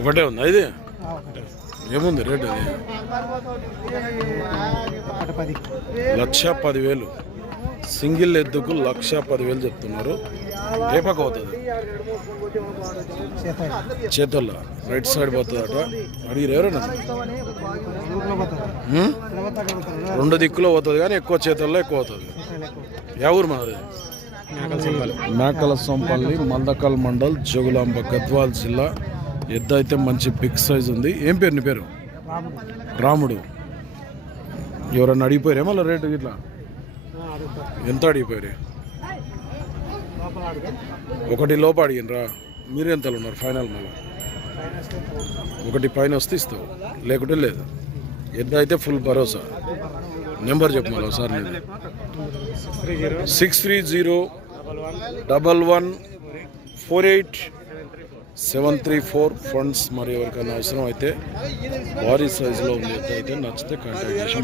ఒకటే ఉందా ఇది? ఏముంది రేట్ అది? లక్ష పదివేలు. సింగిల్ ఎద్దుకు లక్ష పదివేలు చెప్తున్నారు. రేపక్క పోతుంది? చేతుల్లో రైట్ సైడ్ పోతుందట. అడిగిరు ఎవరైనా? రెండు దిక్కులో పోతుంది కానీ ఎక్కువ చేతుల్లో ఎక్కువ అవుతుంది ఎవరు ఊరు మనది మేకల సొంపల్లి. మందకల్ మండల్ జోగులాంబ గద్వాల్ జిల్లా. ఎద్దు అయితే మంచి బిగ్ సైజ్ ఉంది. ఏం పేరు నీ పేరు? రాముడు. ఎవరన్నా అడిగిపోయారే? మళ్ళీ రేటు ఇట్లా ఎంత అడిగిపోయారు? ఒకటి లోపు అడిగినరా? మీరు ఎంతలో ఉన్నారు? ఫైనల్ మళ్ళీ? ఒకటి పైన వస్తే ఇస్తావు. లేకుంటే లేదు. ఎద్దు అయితే ఫుల్ భరోసా. నెంబర్ చెప్పు మళ్ళీ ఒకసారి నేను six three zero double one four eight seven three four funds మరి ఎవరికైనా అవసరం అయితే భారీ సైజులో ఉంది అయితే నచ్చితే కాంటాక్ట్ చేసి